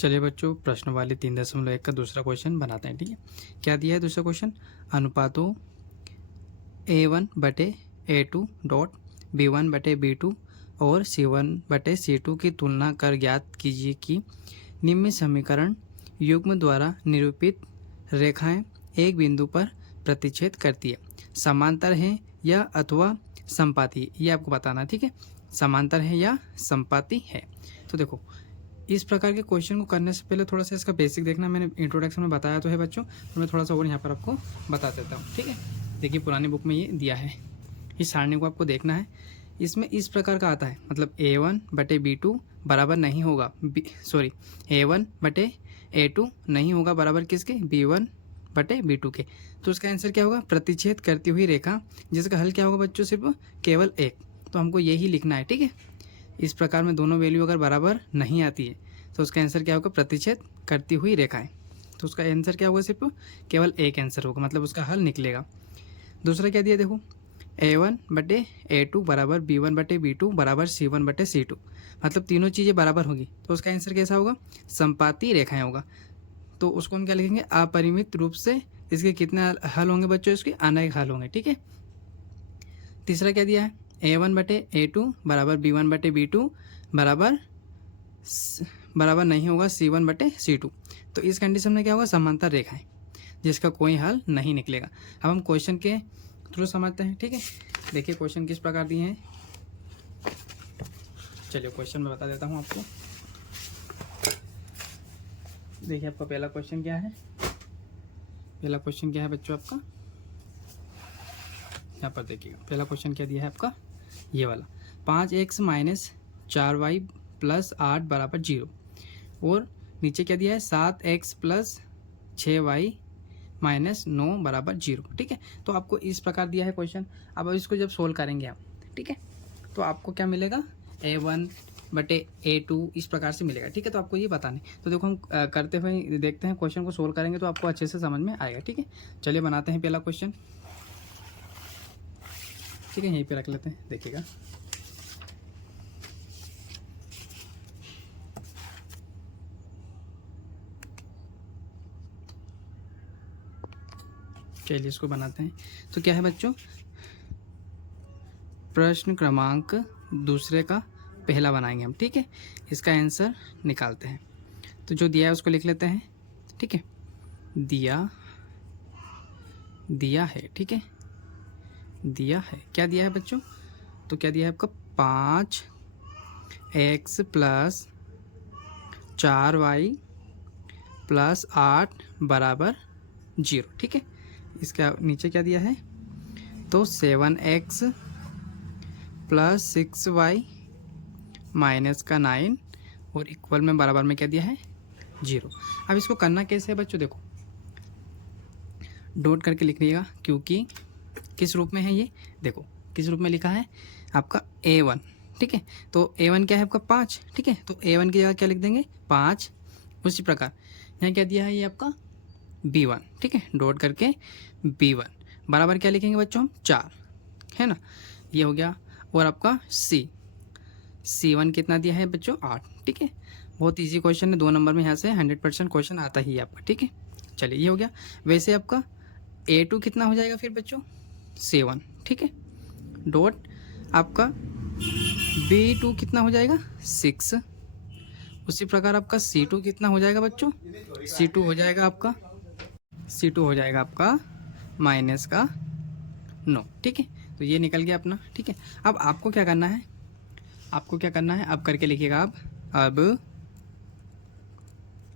चलिए बच्चों, प्रश्नवाली 3.1 का दूसरा क्वेश्चन बनाते हैं। ठीक है, क्या दिया है दूसरा क्वेश्चन? अनुपातों A1/A2 डॉट B1/B2 और C1/C2 की तुलना कर ज्ञात कीजिए कि निम्न समीकरण युग्म द्वारा निरूपित रेखाएं एक बिंदु पर प्रतिच्छेद करती है, समांतर है या अथवा समपाती। ये आपको बताना है। ठीक है, समांतर है या समपाती है। तो देखो, इस प्रकार के क्वेश्चन को करने से पहले थोड़ा सा इसका बेसिक देखना। मैंने इंट्रोडक्शन में बताया तो है बच्चों, तो मैं थोड़ा सा और यहाँ पर आपको बता देता हूँ। ठीक है, देखिए पुरानी बुक में ये दिया है, इस सारणी को आपको देखना है। इसमें इस प्रकार का आता है, मतलब A1/B2 बराबर नहीं होगा A1/A2 नहीं होगा बराबर किसके? B1/B2 के। तो उसका आंसर क्या होगा? प्रतिच्छेद करती हुई रेखा, जिसका हल क्या होगा बच्चों? सिर्फ केवल एक। तो हमको यही लिखना है। ठीक है, इस प्रकार में दोनों वैल्यू अगर बराबर नहीं आती है तो उसका आंसर क्या होगा? प्रतिच्छेद करती हुई रेखाएं। तो उसका आंसर क्या होगा? सिर्फ केवल एक आंसर होगा, मतलब उसका हल निकलेगा। दूसरा क्या दिया? देखो, A1/A2 बराबर B1/B2 बराबर C1/C2, मतलब तीनों चीज़ें बराबर होगी। तो उसका आंसर कैसा होगा? समपाती रेखाएं होगा। तो उसको हम क्या लिखेंगे? अपरिमित रूप से इसके कितने हल होंगे बच्चों? इसके अनेक हल होंगे। ठीक है, तीसरा क्या दिया है? A1/A2 बराबर B1/B2 बराबर नहीं होगा C1/C2। तो इस कंडीशन में क्या होगा? समांतर रेखा है जिसका कोई हल नहीं निकलेगा। अब हम क्वेश्चन के थ्रू समझते हैं। ठीक है, देखिए क्वेश्चन किस प्रकार दिए हैं। चलिए क्वेश्चन मैं बता देता हूँ आपको। देखिए आपका पहला क्वेश्चन क्या है? पहला क्वेश्चन क्या है बच्चों आपका? यहाँ पर देखिएगा, पहला क्वेश्चन क्या दिया है आपका? ये वाला, 5x - 4y + 8 बराबर 0। और नीचे क्या दिया है? 7x + 6y - 9 बराबर 0। ठीक है, तो आपको इस प्रकार दिया है क्वेश्चन। अब इसको जब सोल्व करेंगे आप, ठीक है, तो आपको क्या मिलेगा? A1/A2 इस प्रकार से मिलेगा। ठीक है, तो आपको ये बताने। तो देखो हम करते हुए देखते हैं, क्वेश्चन को सोल्व करेंगे तो आपको अच्छे से समझ में आएगा। ठीक है, चलिए बनाते हैं पहला क्वेश्चन। ठीक है, यहीं पे रख लेते हैं, देखिएगा। चलिए इसको बनाते हैं। तो क्या है बच्चों? प्रश्न क्रमांक दूसरे का पहला बनाएंगे हम। ठीक है, इसका आंसर निकालते हैं। तो जो दिया है उसको लिख लेते हैं। ठीक है, दिया है। ठीक है, दिया है, क्या दिया है बच्चों? तो क्या दिया है आपका? 5x + 4y + 8 बराबर 0। ठीक है, इसका नीचे क्या दिया है? तो 7x + 6y - 9 और इक्वल में बराबर में क्या दिया है? 0। अब इसको करना कैसे है बच्चों? देखो, डॉट करके लिखिएगा, क्योंकि किस रूप में है ये? देखो किस रूप में लिखा है आपका? A1। ठीक है, तो A1 क्या है आपका? 5। ठीक है, तो A1 की जगह क्या लिख देंगे? 5। उसी प्रकार यहाँ क्या दिया है? ये आपका B1। ठीक है, डॉट करके B1 बराबर क्या लिखेंगे बच्चों हम? 4, है ना, ये हो गया। और आपका C1 कितना दिया है बच्चों? 8। ठीक है, बहुत इजी क्वेश्चन है, 2 नंबर में यहाँ से 100% क्वेश्चन आता ही है आपका। ठीक है, चलिए ये हो गया। वैसे आपका A2 कितना हो जाएगा फिर बच्चों? 7। ठीक है, डॉट आपका B2 कितना हो जाएगा? 6। उसी प्रकार आपका C2 कितना हो जाएगा बच्चों? C2 हो जाएगा आपका -9। ठीक है, तो ये निकल गया अपना। ठीक है, अब आपको क्या करना है? अब करके लिखिएगा आप।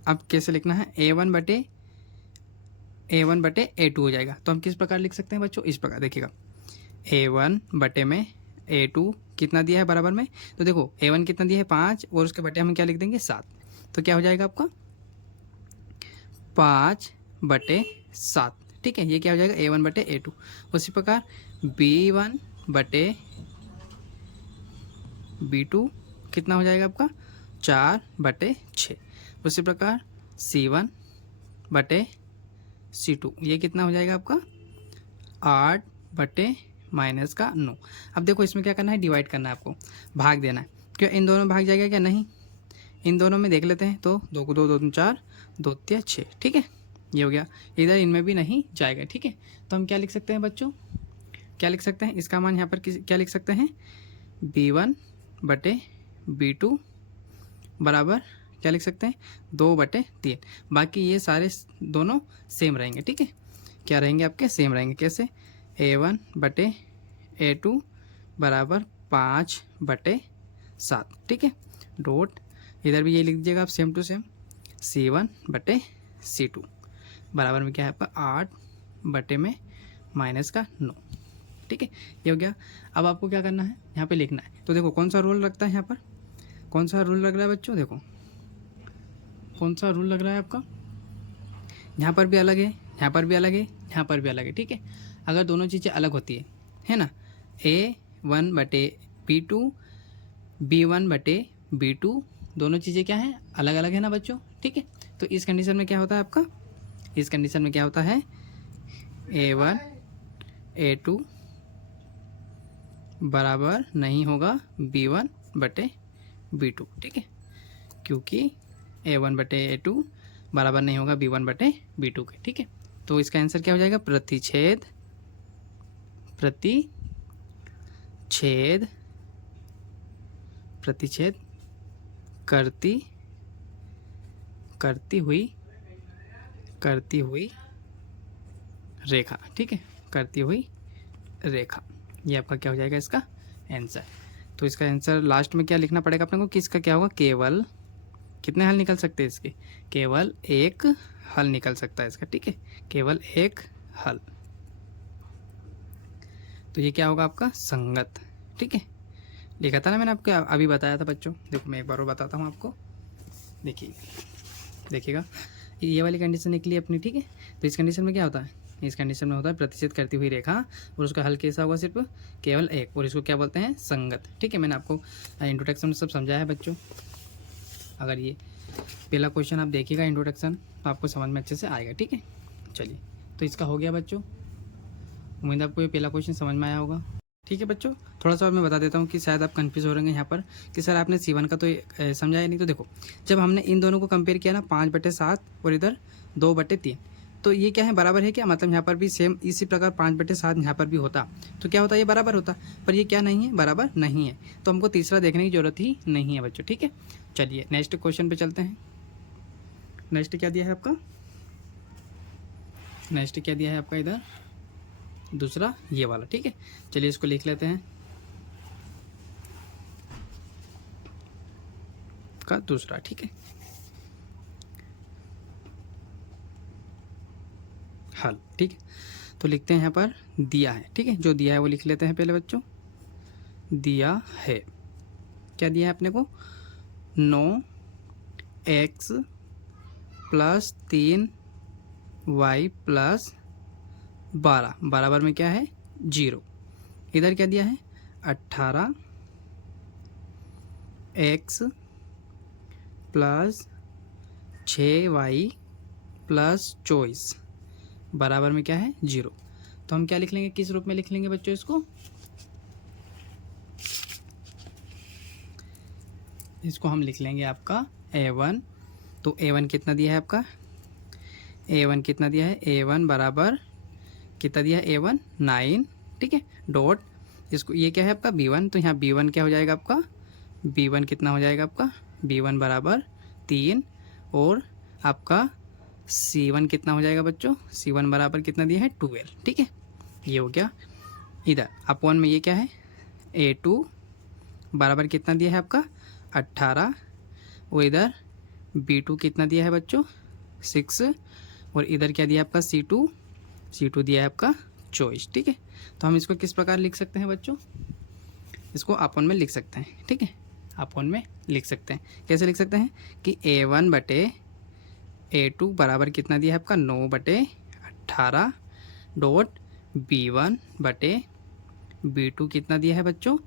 अब कैसे लिखना है? A1/A2 हो जाएगा। तो हम किस प्रकार लिख सकते हैं बच्चों? इस प्रकार देखिएगा, A1/A2 कितना दिया है बराबर में? तो देखो A1 कितना दिया है? 5, और उसके बटे हम क्या लिख देंगे? 7। तो क्या हो जाएगा आपका? 5/7। ठीक है, ये क्या हो जाएगा? A1/A2। उसी प्रकार B1/B2 कितना हो जाएगा आपका? 4/6। उसी प्रकार C1/C2 ये कितना हो जाएगा आपका? 8/-9। अब देखो इसमें क्या करना है? डिवाइड करना है आपको, भाग देना है। क्या इन दोनों में भाग जाएगा? क्या नहीं, इन दोनों में देख लेते हैं, तो 2 को 2 2 4 2 3 6, ठीक है, ये हो गया। इधर इनमें भी नहीं जाएगा, ठीक है। तो हम क्या लिख सकते हैं बच्चों, क्या लिख सकते हैं, इसका मान यहाँ पर क्या लिख सकते हैं, b1/b2 बराबर क्या लिख सकते हैं, 2/3। बाकी ये सारे दोनों सेम रहेंगे, ठीक है। क्या रहेंगे आपके, सेम रहेंगे। कैसे, a1/a2 बराबर 5/7, ठीक है। डॉट इधर भी ये लिख दीजिएगा आप सेम टू सेम, c1/c2 बराबर में क्या है आपका 8/9, ठीक है। ये हो गया। अब आपको क्या करना है, यहाँ पे लिखना है। तो देखो कौन सा रूल लगता है यहाँ पर, कौन सा रूल लग रहा है बच्चों, देखो कौन सा रूल लग रहा है आपका, यहाँ पर भी अलग है, यहाँ पर भी अलग है, यहाँ पर भी अलग है, ठीक है। अगर दोनों चीज़ें अलग होती है ना, a1/b2 b1/b2 दोनों चीज़ें क्या है, अलग अलग है ना बच्चों, ठीक है। तो इस कंडीशन में क्या होता है आपका, इस कंडीशन में क्या होता है, a1/a2 बराबर नहीं होगा b1/b2, ठीक है, क्योंकि a1/a2 बराबर नहीं होगा b1/b2 के, ठीक है। तो इसका आंसर क्या हो जाएगा, प्रतिच्छेद करती हुई रेखा, ठीक है, करती हुई रेखा, ये आपका क्या हो जाएगा इसका आंसर। तो इसका आंसर लास्ट में क्या लिखना पड़ेगा अपने को कि इसका क्या होगा, केवल कितने हल निकल सकते हैं इसके, केवल एक हल निकल सकता है इसका, ठीक है, केवल एक हल। तो ये क्या होगा आपका संगत, ठीक है। लिखा था ना मैंने आपको, अभी बताया था बच्चों। देखो मैं एक बार और बताता हूँ आपको, देखिएगा ये वाली कंडीशन निकली अपनी, ठीक है। तो इस कंडीशन में क्या होता है, इस कंडीशन में होता है प्रतिच्छेद करती हुई रेखा और उसका हल कैसा होगा, सिर्फ केवल एक, और इसको क्या बोलते हैं, संगत, ठीक है। मैंने आपको इंट्रोडक्शन में सब समझाया है बच्चों। अगर ये पहला क्वेश्चन आप देखिएगा इंट्रोडक्शन तो आपको समझ में अच्छे से आएगा, ठीक है। चलिए तो इसका हो गया बच्चों, उम्मीद आपको ये पहला क्वेश्चन समझ में आया होगा, ठीक है बच्चों। थोड़ा सा और मैं बता देता हूँ कि शायद आप कंफ्यूज हो रहे हैं यहाँ पर कि सर आपने C1 का तो समझाया नहीं। तो देखो जब हमने इन दोनों को कंपेयर किया ना, 5/7 और इधर 2/3, तो ये क्या है, बराबर है क्या, मतलब यहाँ पर भी सेम इसी प्रकार 5/7 यहाँ पर भी होता तो क्या होता, ये बराबर होता, पर ये क्या नहीं है, बराबर नहीं है। तो हमको तीसरा देखने की जरूरत ही नहीं है बच्चों, ठीक है। चलिए नेक्स्ट क्वेश्चन पे चलते हैं। नेक्स्ट क्या दिया है आपका, नेक्स्ट क्या दिया है आपका इधर, दूसरा ये वाला, ठीक है। चलिए इसको लिख लेते हैं, का दूसरा, ठीक है, हल, ठीक है। तो लिखते हैं यहाँ पर दिया है, ठीक है, जो दिया है वो लिख लेते हैं पहले बच्चों। दिया है, क्या दिया है अपने को, 9x + 3y + 12 बराबर में क्या है 0। इधर क्या दिया है 18x + 6y + 24 बराबर में क्या है 0। तो हम क्या लिख लेंगे, किस रूप में लिख लेंगे बच्चों इसको हम लिख लेंगे आपका a1। तो a1 कितना दिया है आपका, a1 कितना दिया है, a1 बराबर कितना दिया है, a1 9, ठीक है। डॉट इसको ये क्या है आपका b1, तो यहाँ b1 क्या हो जाएगा आपका, b1 कितना हो जाएगा आपका, b1 बराबर 3, और आपका c1 कितना हो जाएगा बच्चों, c1 बराबर कितना दिया है 12, ठीक है। ये हो गया। इधर अपॉन में ये क्या है, a2 बराबर कितना दिया है आपका 18, और इधर b2 कितना दिया है बच्चों 6, और इधर क्या दिया है आपका c2 दिया है आपका 24, ठीक है। तो हम इसको किस प्रकार लिख सकते हैं बच्चों, इसको अपॉन में लिख सकते हैं, ठीक है, अपॉन में लिख सकते हैं। कैसे लिख सकते हैं कि a1/a2 बराबर कितना दिया है आपका 9/18 डॉट b1/b2 कितना दिया है बच्चों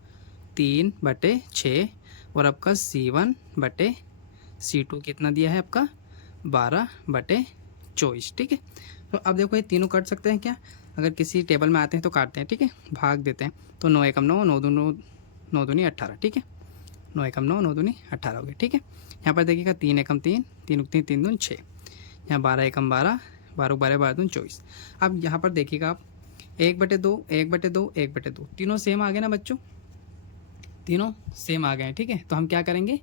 3/6, और आपका c1/c2 कितना दिया है आपका 12/24, ठीक है। तो अब देखो ये तीनों काट सकते हैं क्या, अगर किसी टेबल में आते हैं तो काटते हैं, ठीक है, भाग देते हैं। तो 9 एकम 9, 9 दूनी 18, ठीक है, 9 एकम 9, 9 दूनी 18 हो गया, ठीक है। यहाँ पर देखिएगा 3 एकम 3, 3 उकती 3 दून 6, यहाँ 12 एकम 12, 12 12 12 दून 24। अब यहाँ पर देखिएगा आप 1/2, 1/2, 1/2 तीनों सेम आ गए ना बच्चों, तीनों सेम आ गए हैं। ठीक है, तो हम क्या करेंगे,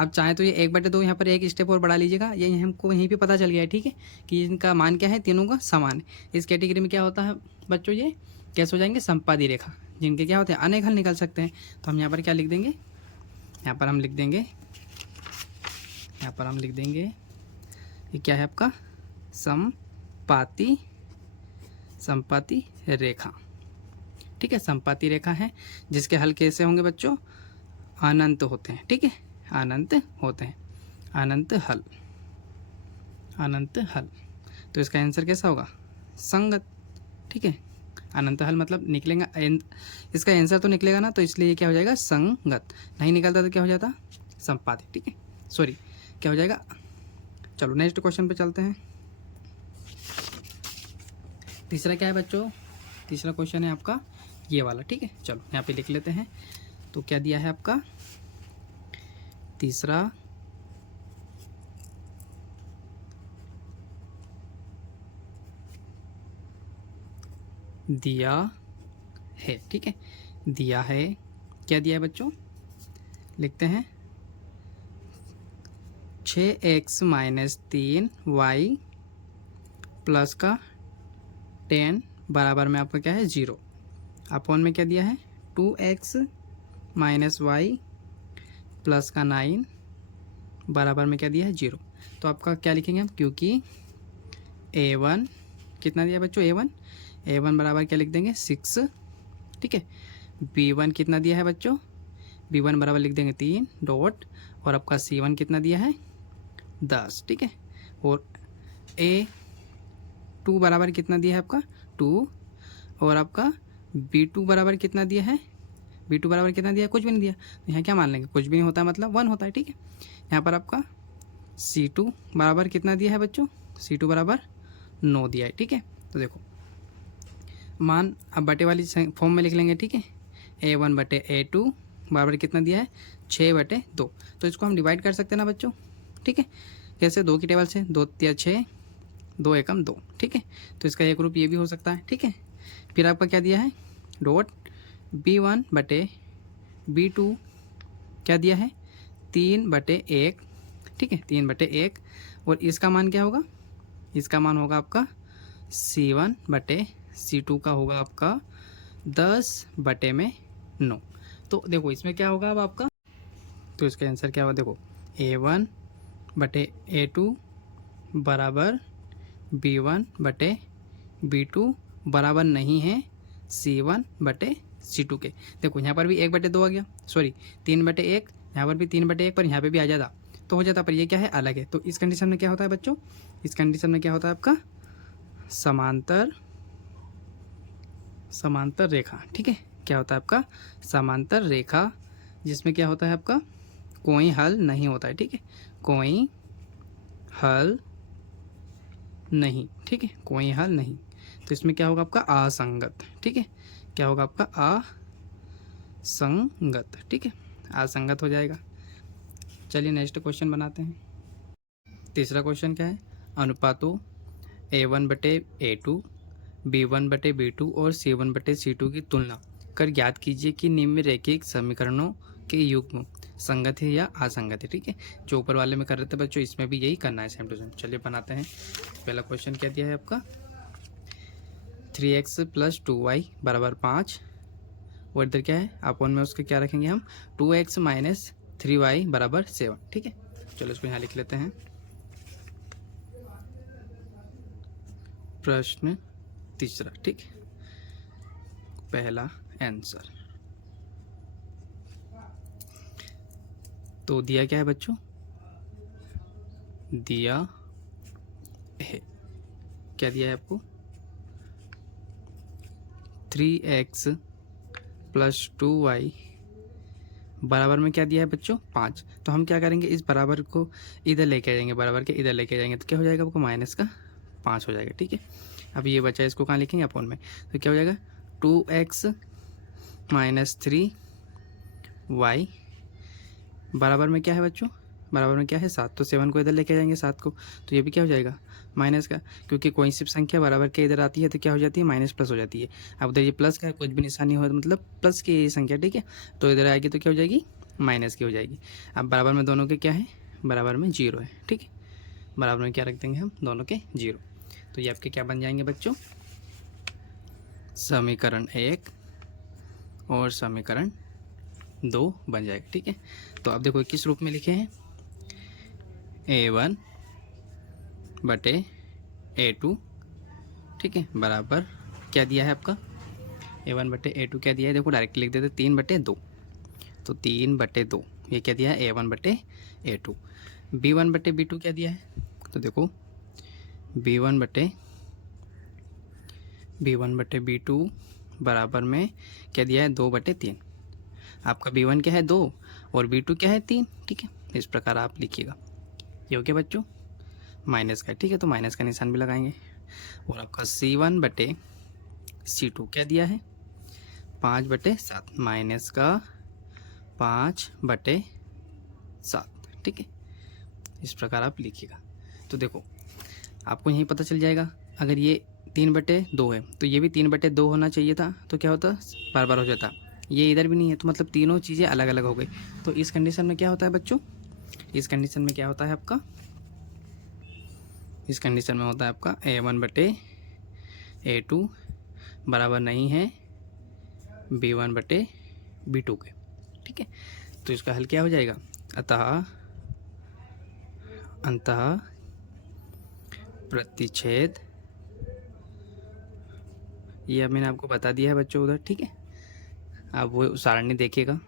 आप चाहें तो ये 1/2 यहाँ पर एक स्टेप और बढ़ा लीजिएगा, ये हमको यहीं पे पता चल गया है। ठीक है, कि इनका मान क्या है, तीनों का समान है। इस कैटेगरी में क्या होता है बच्चों, ये कैसे हो जाएंगे, संपादी रेखा, जिनके क्या होते हैं अनेक हल निकल सकते हैं। तो हम यहाँ पर क्या लिख देंगे, यहाँ पर हम लिख देंगे, ये क्या है आपका, संपाती रेखा। ठीक है, संपाती रेखा है जिसके हल कैसे होंगे बच्चों, अनंत होते हैं। ठीक है, अनंत होते हैं, अनंत हल। तो इसका आंसर कैसा होगा, संगत। ठीक है, अनंत हल मतलब निकलेगा, इसका आंसर तो निकलेगा ना, तो इसलिए क्या हो जाएगा, संगत। नहीं निकलता तो क्या हो जाता, संपादित। ठीक है, सॉरी क्या हो जाएगा। चलो नेक्स्ट क्वेश्चन पे चलते हैं। तीसरा क्या है बच्चों, तीसरा क्वेश्चन है आपका ये वाला। ठीक है, चलो यहाँ पे लिख लेते हैं। तो क्या दिया है आपका, तीसरा दिया है। ठीक है, दिया है, क्या दिया है बच्चों, लिखते हैं 6x - 3y प्लस का 10 बराबर में आपका क्या है 0, अपॉन में क्या दिया है 2x - y प्लस का 9 बराबर में क्या दिया है 0। तो आपका क्या लिखेंगे हम, क्योंकि a1 कितना दिया बच्चों, a1 बराबर क्या लिख देंगे 6। ठीक है, b1 कितना दिया है बच्चों, b1 बराबर लिख देंगे 3 डॉट, और आपका c1 कितना दिया है 10। ठीक है, और a2 बराबर कितना दिया है आपका 2, और आपका b2 बराबर कितना दिया है, b2 बराबर कितना दिया है, कुछ भी नहीं दिया। तो यहाँ क्या मान लेंगे, कुछ भी नहीं होता मतलब 1 होता है। ठीक है, यहाँ पर आपका c2 बराबर कितना दिया है बच्चों, c2 बराबर 9 दिया है। ठीक है, तो देखो मान अब बटे वाली फॉर्म में लिख लेंगे। ठीक है, a1/a2 बराबर कितना दिया है 6/2। तो इसको हम डिवाइड कर सकते हैं ना बच्चों। ठीक है, कैसे, 2 की टेबल से, 2 तिया 6, 2 एकम 2। ठीक है, तो इसका एक रूप ये भी हो सकता है। ठीक है, फिर आपका क्या दिया है डॉट b1/b2 क्या दिया है 3/1। ठीक है, 3/1, और इसका मान क्या होगा, इसका मान होगा आपका c1/c2 का होगा आपका 10/9। तो देखो इसमें क्या होगा अब आपका, तो इसका आंसर क्या होगा, देखो a1/a2 बराबर b1/b2 बराबर नहीं है c1/c2 के। देखो यहाँ पर भी 1/2 आ गया, सॉरी 3/1, यहाँ पर भी 3/1, पर यहाँ पे भी आ जाता तो हो जाता, पर ये क्या है अलग है। तो इस कंडीशन में क्या होता है बच्चों, इस कंडीशन में क्या होता है आपका समांतर रेखा। ठीक है, क्या होता है आपका समांतर रेखा, जिसमें क्या होता है आपका कोई हल नहीं होता है। ठीक है, कोई हल नहीं। ठीक है, कोई हल नहीं, तो इसमें क्या होगा आपका असंगत। ठीक है, क्या होगा आपका असंगत। ठीक है, असंगत हो जाएगा। चलिए नेक्स्ट क्वेश्चन बनाते हैं। तीसरा क्वेश्चन क्या है, अनुपातों a1/a2, b1/b2 और c1/c2 की तुलना कर ज्ञात कीजिए कि निम्नलिखित समीकरणों के युग्म संगत है या असंगत है। ठीक है, जो ऊपर वाले में कर रहे थे बच्चों, इसमें भी यही करना है सेम टू सेम। चलिए बनाते हैं। पहला क्वेश्चन क्या दिया है आपका 3x + 2y बराबर 5, और इधर क्या है अपॉन में उसके क्या रखेंगे हम 2x - 3y बराबर 7। ठीक है, चलो इसको यहाँ लिख लेते हैं। प्रश्न तीसरा। ठीक है, पहला आंसर तो दिया क्या है बच्चों, दिया है, क्या दिया है आपको 3x + 2y बराबर में क्या दिया है बच्चों 5। तो हम क्या करेंगे, इस बराबर को इधर लेके आ जाएंगे, बराबर के इधर लेके जाएंगे, तो क्या हो जाएगा आपको -5 हो जाएगा। ठीक है, अब ये बचा, इसको कहाँ लिखेंगे अपॉन में, तो क्या हो जाएगा 2x - 3y बराबर में क्या है बच्चों बराबर में क्या है 7, तो 7 को इधर लेके जाएंगे 7 को, तो ये भी क्या हो जाएगा माइनस का, क्योंकि कोई सी संख्या बराबर के इधर आती है तो क्या हो जाती है माइनस प्लस हो जाती है। अब उधर ये प्लस का है, कुछ भी निशानी हो तो मतलब प्लस की संख्या, ठीक है, तो इधर आएगी तो क्या हो जाएगी माइनस की हो जाएगी। अब बराबर में दोनों के क्या है, बराबर में 0 है, ठीक है, बराबर में क्या रख देंगे हम दोनों के 0, तो ये आपके क्या बन जाएंगे बच्चों, समीकरण 1 और समीकरण 2 बन जाएगा, ठीक है। तो अब देखो किस रूप में लिखे हैं, A1 बटे A2, ठीक है, बराबर क्या दिया है आपका A1 बटे A2 क्या दिया है, देखो डायरेक्ट लिख देते 3/2, तो 3/2 ये क्या दिया है A1 बटे A2। B1 बटे B2 क्या दिया है, तो देखो B1 बटे B2 बराबर में क्या दिया है 2/3। आपका B1 क्या है 2 और B2 क्या है 3, ठीक है, इस प्रकार आप लिखिएगा। ये हो गया बच्चों माइनस का, ठीक है, तो माइनस का निशान भी लगाएंगे। और आपका C1 बटे C2 क्या दिया है 5/7, माइनस का 5/7, ठीक है, इस प्रकार आप लिखिएगा। तो देखो आपको यहीं पता चल जाएगा, अगर ये 3/2 है तो ये भी 3/2 होना चाहिए था, तो क्या होता बार हो जाता, ये इधर भी नहीं है, तो मतलब तीनों चीज़ें अलग अलग हो गई। तो इस कंडीशन में क्या होता है बच्चों, इस कंडीशन में क्या होता है आपका, इस कंडीशन में होता है आपका A1 बटे A2 बराबर नहीं है B1 बटे B2 के, ठीक है, तो इसका हल क्या हो जाएगा, अंतः प्रतिच्छेद, ये अब मैंने आपको बता दिया है बच्चों उधर, ठीक है, आप वो सारणी देखिएगा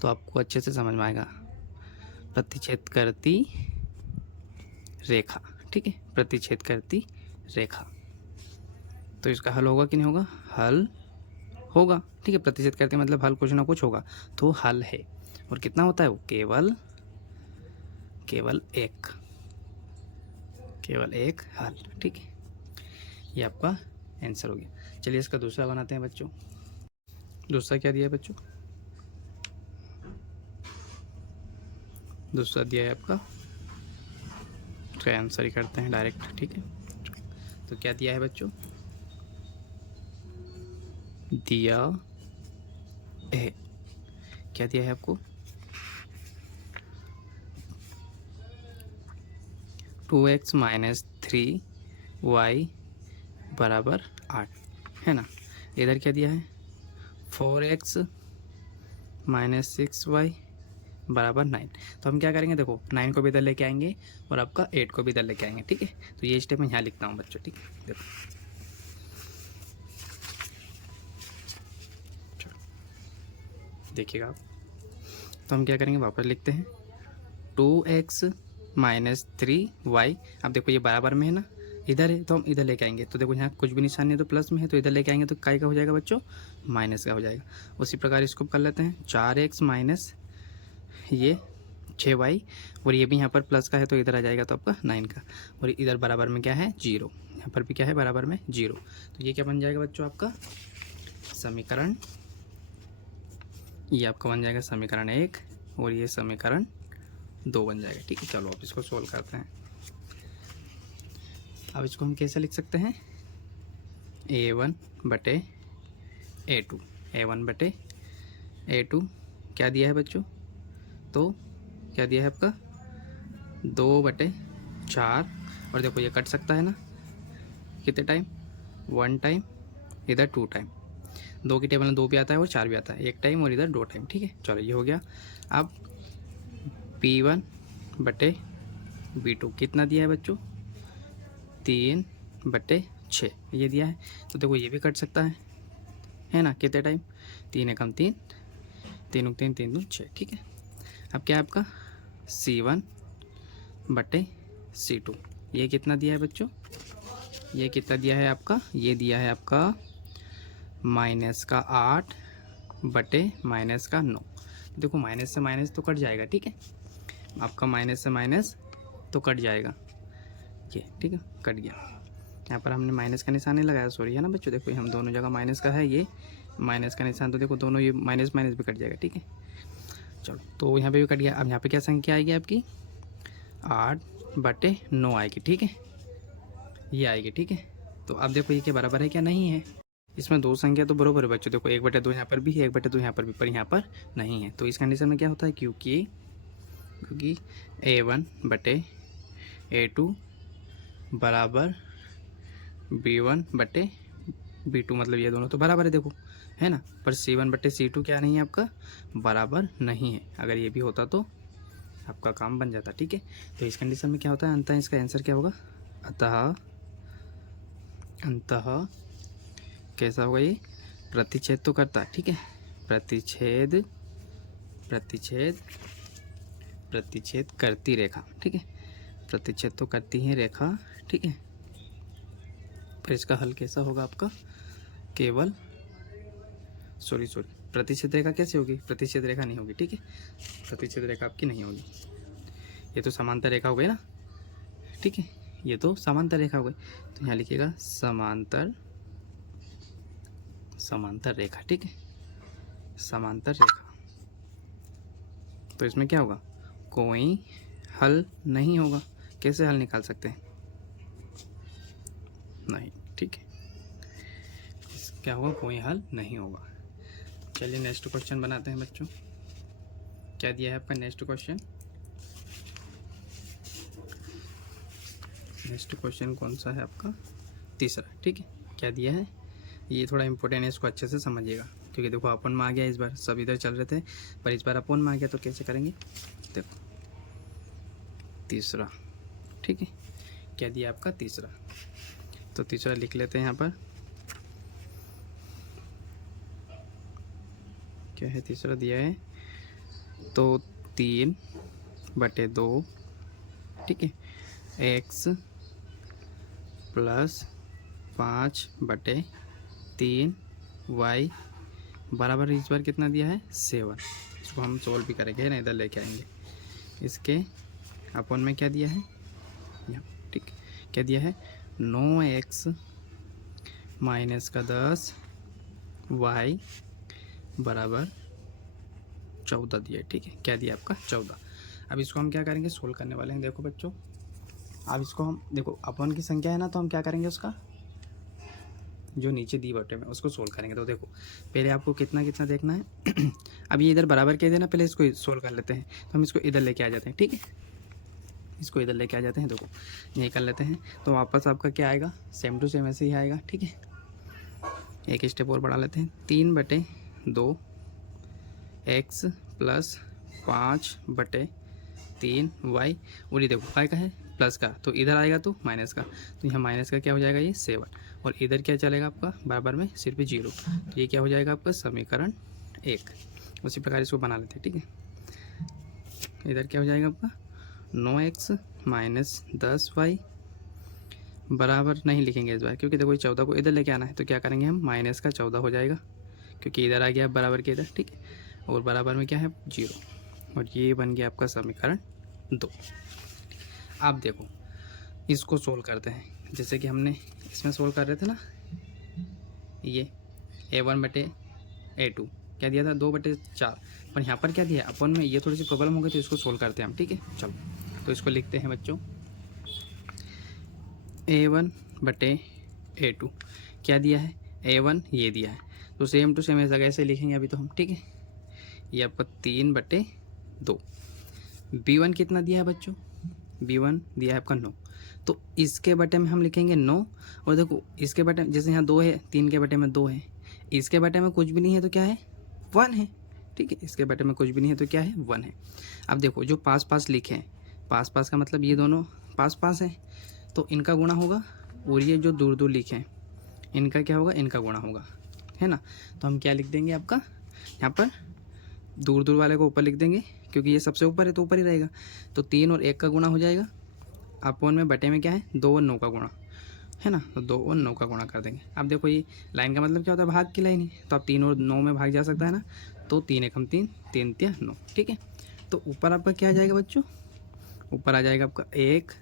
तो आपको अच्छे से समझ में आएगा। प्रतिच्छेद करती रेखा, ठीक है, प्रतिच्छेद करती रेखा, तो इसका हल होगा कि नहीं होगा, हल होगा, ठीक है, प्रतिच्छेद करते मतलब हल कुछ ना कुछ होगा, तो हल है। और कितना होता है वो, केवल एक हल, ठीक है, ये आपका आंसर हो गया। चलिए इसका दूसरा बनाते हैं बच्चों। दूसरा क्या दिया है बच्चों, दूसरा दिया है आपका, इसका आंसर ही करते हैं डायरेक्ट, ठीक है, तो क्या दिया है बच्चों, दिया है, क्या दिया है आपको 2x - 3y बराबर 8, है ना। इधर क्या दिया है 4x - 6y बराबर 9, तो हम क्या करेंगे, देखो 9 को भी इधर लेके आएंगे और आपका 8 को भी इधर लेके आएंगे, ठीक है, तो ये स्टेप मैं यहाँ लिखता हूँ बच्चों, ठीक है, देखो देखिएगा आप, तो हम क्या करेंगे वापस लिखते हैं 2x - 3y, अब देखो ये बराबर में है ना, इधर है तो हम इधर लेके आएंगे, तो देखो यहाँ कुछ भी निशान नहीं, तो प्लस में है तो इधर लेके आएंगे तो काय का हो जाएगा बच्चों, माइनस का हो जाएगा। उसी प्रकार इसको कर लेते हैं 4x माइनस ये 6y, और ये भी यहाँ पर प्लस का है तो इधर आ जाएगा तो आपका 9 का, और इधर बराबर में क्या है 0, यहाँ पर भी क्या है बराबर में 0, तो ये क्या बन जाएगा बच्चों आपका समीकरण, ये आपका बन जाएगा समीकरण 1 और ये समीकरण 2 बन जाएगा, ठीक है। चलो अब इसको सोल्व करते हैं। अब इसको हम कैसे लिख सकते हैं, A1 बटे A2, A1 बटे A2 क्या दिया है बच्चों, तो क्या दिया है आपका 2/4, और देखो ये कट सकता है ना, कितने टाइम 1 टाइम, इधर 2 टाइम, 2 की टेबल में 2 भी आता है और 4 भी आता है, 1 टाइम और इधर 2 टाइम, ठीक है। चलो ये हो गया। अब B1 बटे B2 कितना दिया है बच्चों 3/6 ये दिया है, तो देखो ये भी कट सकता है ना, कितने टाइम 3 एकम 3, 3 उक 3, 3 दूँ 6, ठीक है। अब क्या है आपका C1 बटे C2, ये कितना दिया है बच्चों, ये कितना दिया है आपका, ये दिया है आपका -8 बटे -9, देखो माइनस से माइनस तो कट जाएगा, ठीक है, आपका माइनस से माइनस तो कट जाएगा ये, ठीक है, कट गया। यहाँ पर हमने माइनस का निशान नहीं लगाया, सॉरी, है ना बच्चों, देखो हम दोनों जगह माइनस का है, ये माइनस का निशान, तो देखो दोनों ये माइनस माइनस भी कट जाएगा, ठीक है। चलो तो यहाँ पे भी कट गया। अब यहाँ पे क्या संख्या आएगी आपकी 8/9 आएगी, ठीक है, ये आएगी, ठीक है। तो अब देखो ये क्या बराबर है क्या, नहीं है। इसमें दो संख्या तो बराबर है बच्चों, देखो 1/2 यहाँ पर भी है, 1/2 यहाँ पर भी, पर यहाँ पर नहीं है। तो इस कंडीशन में क्या होता है, क्योंकि A1/A2 बराबर B1/B2, मतलब ये दोनों तो बराबर है देखो, है ना, पर C1/C2 क्या नहीं है आपका, बराबर नहीं है। अगर ये भी होता तो आपका काम बन जाता, ठीक है। तो इस कंडीशन में क्या होता है, अंततः इसका आंसर क्या होगा, अंततः कैसा होगा, ये प्रतिच्छेद तो करता है, ठीक है, प्रतिच्छेद करती रेखा, ठीक है, प्रतिच्छेद तो करती है रेखा, ठीक है। पर इसका हल कैसा होगा आपका, केवल सॉरी प्रतिच्छेद रेखा कैसे होगी, प्रतिच्छेद रेखा नहीं होगी, ठीक है, प्रतिच्छेद रेखा आपकी नहीं होगी। ये तो समांतर रेखा हो गई ना, ठीक है, ये तो समांतर रेखा हो गई। तो यहाँ लिखिएगा समांतर रेखा, ठीक है, समांतर रेखा। तो इसमें क्या होगा, कोई हल नहीं होगा। कैसे हल निकाल सकते हैं, नहीं, ठीक है, क्या होगा, कोई हल नहीं होगा। चलिए नेक्स्ट क्वेश्चन बनाते हैं बच्चों। क्या दिया है आपका नेक्स्ट क्वेश्चन, नेक्स्ट क्वेश्चन कौन सा है आपका, तीसरा, ठीक है। क्या दिया है, ये थोड़ा इंपॉर्टेंट है, इसको अच्छे से समझिएगा, क्योंकि देखो अपन में आ गया, इस बार सब इधर चल रहे थे, पर इस बार अपन में आ गया, तो कैसे करेंगे, देखो तीसरा, ठीक है। क्या दिया आपका तीसरा, तो तीसरा लिख लेते हैं यहाँ पर, क्या है तीसरा दिया है, तो 3/2, ठीक है, x + 5/3 y बराबर, इस बार कितना दिया है 7। इसको हम सोल्व भी करेंगे ना, इधर लेके आएंगे। इसके अपन में क्या दिया है यहाँ, ठीक, क्या दिया है 9x - 10 y बराबर 14 दिया है, ठीक है। क्या दिया आपका 14। अब इसको हम क्या करेंगे, सोल्व करने वाले हैं। देखो बच्चों, अब इसको हम देखो अपन की संख्या है ना, तो हम क्या करेंगे, उसका जो नीचे दी बटे में उसको सोल्व करेंगे। तो देखो पहले आपको कितना कितना देखना है अब ये इधर बराबर कह देना, पहले इसको सोल्व कर लेते हैं। तो हम इसको इधर लेके आ जाते हैं, ठीक है, इसको इधर लेके आ जाते हैं। देखो यही कर लेते हैं, तो वापस आपका क्या आएगा, सेम टू सेम ऐसे ही आएगा, ठीक है। एक स्टेप और बढ़ा लेते हैं, 3/2 x + 5/3 y, और ये देखो y का है प्लस का, तो इधर आएगा तो माइनस का, तो यहाँ माइनस का क्या हो जाएगा, ये 7, और इधर क्या चलेगा आपका बराबर में सिर्फ 0, तो ये क्या हो जाएगा आपका समीकरण 1। उसी प्रकार इसको बना लेते हैं, ठीक है। इधर क्या हो जाएगा आपका 9x - 10y बराबर, नहीं लिखेंगे इस बार, क्योंकि देखो 14 को इधर लेके आना है, तो क्या करेंगे हम, -14 हो जाएगा, क्योंकि इधर आ गया बराबर के इधर, ठीक है, और बराबर में क्या है 0, और ये बन गया आपका समीकरण 2। आप देखो इसको सोल्व करते हैं, जैसे कि हमने इसमें सोल्व कर रहे थे ना, ये A1/A2 क्या दिया था 2/4, पर यहाँ पर क्या दिया अपन में, ये थोड़ी सी प्रॉब्लम हो गई, तो इसको सोल्व करते हैं हम, ठीक है। चलो तो इसको लिखते हैं बच्चों, A1/A2 क्या दिया है, A1 ये दिया है, तो सेम टू सेम ऐसा कैसे लिखेंगे अभी तो हम, ठीक है। ये आपका 3/2, B1 कितना दिया है बच्चों, B1 दिया है आपका 9, तो इसके बटे में हम लिखेंगे 9, और देखो इसके बटे जैसे यहाँ 2 है, 3 के बटे में 2 है, इसके बटे में कुछ भी नहीं है तो क्या है 1 है, ठीक है, इसके बटे में कुछ भी नहीं है तो क्या है 1 है। अब देखो जो पास पास लिखे हैं, पास पास का मतलब ये दोनों पास पास हैं, तो इनका गुणा होगा, और ये जो दूर दूर लिखे हैं इनका क्या होगा, इनका गुणा होगा, है ना। तो हम क्या लिख देंगे आपका, यहाँ पर दूर दूर वाले को ऊपर लिख देंगे, क्योंकि ये सबसे ऊपर है तो ऊपर ही रहेगा, तो 3 और 1 का गुणा हो जाएगा, अपन में बटे में क्या है 2 और 9 का गुणा, है ना, तो 2 और 9 का गुणा कर देंगे। अब देखो ये लाइन का मतलब क्या होता है, भाग की लाइन है, तो आप 3 और 9 में भाग जा सकता है ना, तो 3 1 3, 3 3 9, ठीक है। तो ऊपर आपका क्या आ जाएगा बच्चों, ऊपर आ जाएगा आपका 1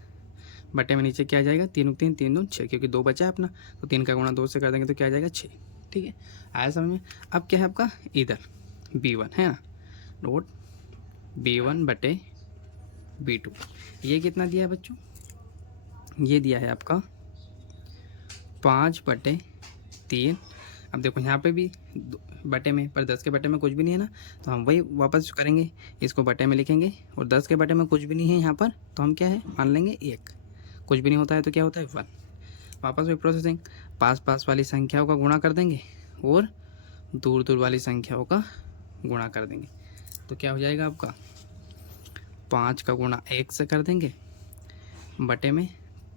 बटे में नीचे क्या आ जाएगा 3 3 3 2 6, क्योंकि 2 बचा है अपना, तो 3 का गुणा 2 से कर देंगे तो क्या आ जाएगा 6, ठीक है। आया समझ में। अब क्या है आपका इधर B1 है ना, नोट B1 बटे B2। ये कितना दिया है बच्चों? ये दिया है आपका 5/3। अब देखो यहाँ पे भी बटे में, पर 10 के बटे में कुछ भी नहीं है ना, तो हम वही वापस करेंगे, इसको बटे में लिखेंगे। और 10 के बटे में कुछ भी नहीं है यहाँ पर, तो हम क्या है मान लेंगे 1। कुछ भी नहीं होता है तो क्या होता है 1। वापस वही प्रोसेसिंग, पास पास वाली संख्याओं का गुणा कर देंगे और दूर दूर वाली संख्याओं का गुणा कर देंगे। तो क्या हो जाएगा आपका 5 का गुणा 1 से कर देंगे, बटे में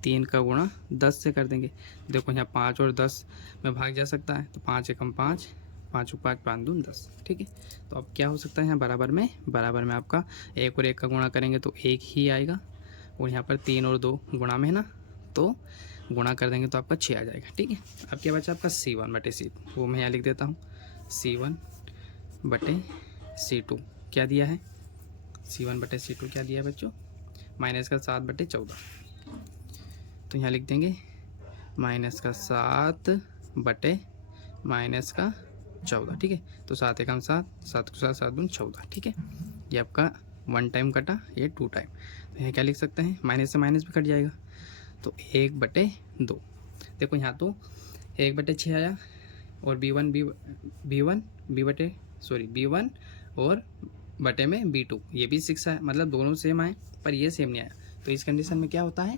3 का गुणा 10 से कर देंगे। देखो यहाँ 5 और 10 में भाग जा सकता है, तो 5 एकम 5, 5 5 5 दून 10। ठीक है, तो अब क्या हो सकता है यहाँ बराबर में आपका 1 और 1 का गुणा करेंगे तो 1 ही आएगा, और यहाँ पर 3 और 2 गुणा में है ना, तो गुणा कर देंगे तो आपका 6 आ जाएगा। ठीक है, अब क्या बचा आपका C1 बटे C2, वो मैं यहाँ लिख देता हूँ। C1 बटे C2 क्या दिया है? C1 बटे C2 क्या दिया है बच्चों? -7/14। तो यहाँ लिख देंगे -7 बटे -14। ठीक है, तो 7 एकम 7, 7 को 7, 7 दून 14। ठीक है, ये आपका 1 टाइम कटा, ये 2 टाइम। तो यहाँ क्या लिख सकते हैं, माइनस से माइनस भी कट जाएगा, तो 1/2। देखो यहाँ तो 1/6 आया, और B1 और बटे में B2, ये भी 6 है, मतलब दोनों सेम आए, पर ये सेम नहीं आया। तो इस कंडीशन में क्या होता है,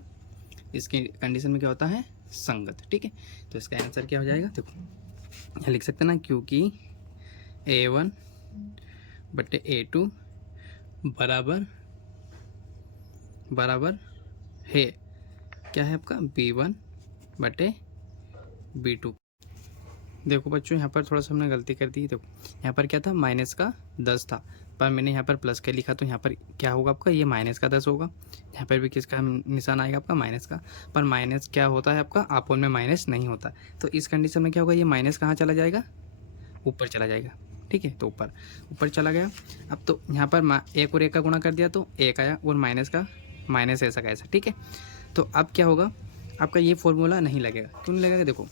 इसकी कंडीशन में क्या होता है, संगत। ठीक है, तो इसका आंसर क्या हो जाएगा, देखो यहाँ लिख सकते हैं ना, क्योंकि A1 बटे A2 बराबर है क्या है आपका B1 बटे B2। देखो बच्चों यहाँ पर थोड़ा सा हमने गलती कर दी। देखो यहाँ पर क्या था, माइनस का 10 था, पर मैंने यहाँ पर प्लस के लिखा, तो यहाँ पर क्या होगा आपका, ये माइनस का 10 होगा। यहाँ पर भी किसका निशान आएगा आपका, माइनस का। पर माइनस क्या होता है आपका, आपोन में माइनस नहीं होता। तो इस कंडीशन में क्या होगा, ये माइनस कहाँ चला जाएगा, ऊपर चला जाएगा। ठीक है, तो ऊपर चला गया। अब तो यहाँ पर 1 और 1 का गुणा कर दिया तो 1 आया, और माइनस का माइनस ऐसा का ऐसा। ठीक है, तो अब क्या होगा आपका, ये फॉर्मूला नहीं लगेगा। क्यों नहीं लगेगा, देखो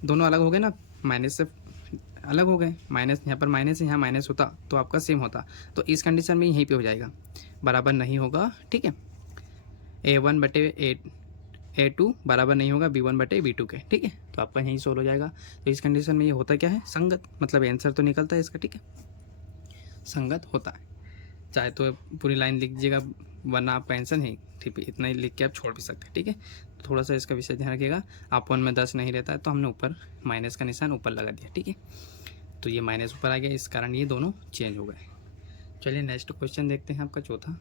दोनों अलग हो गए ना, माइनस से अलग हो गए। माइनस यहाँ पर माइनस है, यहाँ माइनस होता तो आपका सेम होता। तो इस कंडीशन में यहीं पे हो जाएगा, बराबर नहीं होगा। ठीक है, A1 बटे A2 बराबर नहीं होगा B1 बटे B2 के। ठीक है, तो आपका यहीं सोल्व हो जाएगा। तो इस कंडीशन में ये होता क्या है, संगत, मतलब आंसर तो निकलता है इसका। ठीक है, संगत होता है। चाहे तो पूरी लाइन लिख दीजिएगा, वरना आपका आंसर नहीं, ठीक है, इतना ही लिख के आप छोड़ भी सकते हैं। ठीक है, तो थोड़ा सा इसका विषय ध्यान रखिएगा। अपोन में 10 नहीं रहता है, तो हमने ऊपर माइनस का निशान ऊपर लगा दिया। ठीक है, तो ये माइनस ऊपर आ गया, इस कारण ये दोनों चेंज हो गए। चलिए नेक्स्ट क्वेश्चन देखते हैं, आपका चौथा।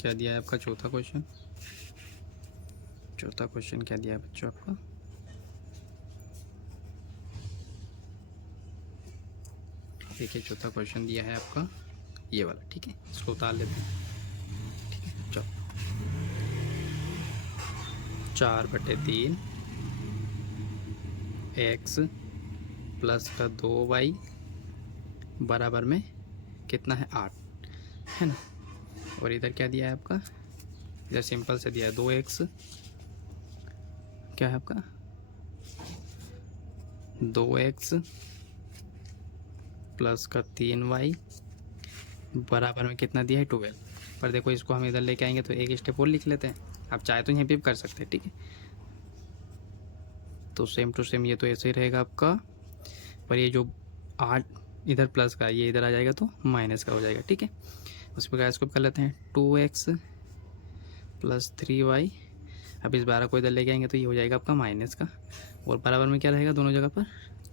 क्या दिया है आपका चौथा क्वेश्चन? चौथा क्वेश्चन क्या दिया है बच्चों आपका? देखिए चौथा क्वेश्चन दिया है आपका ये वाला। ठीक है, इसको उतार लेते हैं। ठीक है, चलो 4/3 x प्लस का 2y बराबर में कितना है, 8 है ना। और इधर क्या दिया है आपका, इधर सिंपल से दिया है 2x, क्या है आपका 2x प्लस का 3y बराबर में कितना दिया है, 12। पर देखो इसको हम इधर लेके आएंगे तो एक स्टेप और लिख लेते हैं। आप चाहे तो यहाँ पे भी कर सकते हैं। ठीक है, तो सेम टू सेम ये तो ऐसे ही रहेगा आपका, पर ये जो 8 इधर प्लस का, ये इधर आ जाएगा तो माइनस का हो जाएगा। ठीक है, उस प्रकार इसको कर लेते हैं 2x प्लस 3y। अब इस 12 को इधर लेके आएंगे तो ये हो जाएगा आपका माइनस का, और बराबर में क्या रहेगा दोनों जगह पर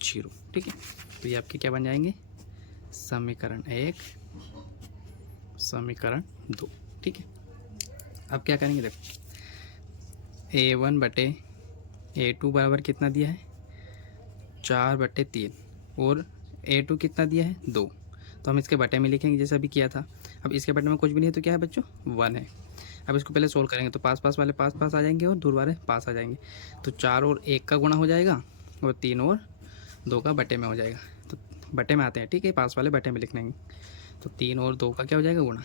0। ठीक है, तो ये आपके क्या बन जाएंगे, समीकरण 1 समीकरण 2। ठीक है, अब क्या करेंगे, देखो A1 बटे A2 बराबर कितना दिया है, 4/3, और A2 कितना दिया है, 2। तो हम इसके बटे में लिखेंगे जैसा अभी किया था। अब इसके बटे में कुछ भी नहीं है तो क्या है बच्चों, 1 है। अब इसको पहले सोल्व करेंगे तो पास पास वाले पास पास आ जाएंगे और दूर वाले पास आ जाएंगे। तो 4 और 1 का गुणा हो जाएगा, और 3 और 2 का बटे में हो जाएगा। तो बटे में आते हैं। ठीक है, पास वाले बटे में लिख लेंगे, तो 3 और 2 का क्या हो जाएगा, गुणा।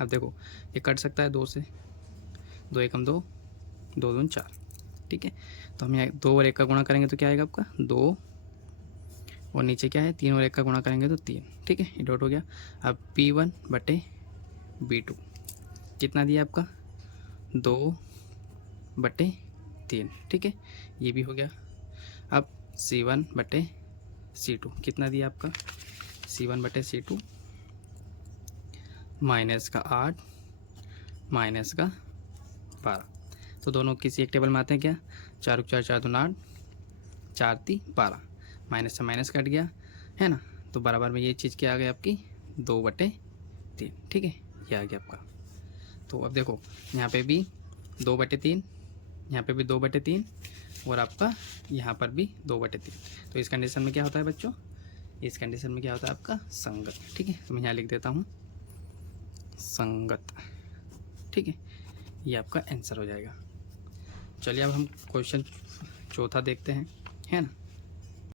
अब देखो ये कट सकता है 2 से, 2 एकम 2, 2 दून 4। ठीक है, तो हम यहाँ 2 और 1 का गुणा करेंगे तो क्या आएगा आपका, 2 और नीचे क्या है 3 और 1 का गुणा करेंगे तो 3, ठीक है, ये डॉट हो गया। अब P1 बटे B2 कितना दिया आपका 2 बटे 3, ठीक है, ये भी हो गया। अब C1 बटे C2 कितना दिया आपका C1 बटे C2 माइनस का 8 माइनस का 12, तो दोनों किसी एक टेबल में आते हैं क्या, 4 4 4 2 8 4 3 12, माइनस से माइनस कट गया है ना, तो बराबर में ये चीज़ क्या आ गई आपकी 2 बटे 3, ठीक है, ये आ गया आपका। तो अब देखो यहाँ पे भी 2 बटे 3, यहाँ पे भी 2 बटे 3 और आपका यहाँ पर भी 2 बटे 3, तो इस कंडीशन में क्या होता है बच्चों, इस कंडीशन में क्या होता है आपका संगत, ठीक है, तो मैं यहाँ लिख देता हूँ संगत, ठीक है, ये आपका आंसर हो जाएगा। चलिए अब हम क्वेश्चन चौथा देखते हैं, है ना।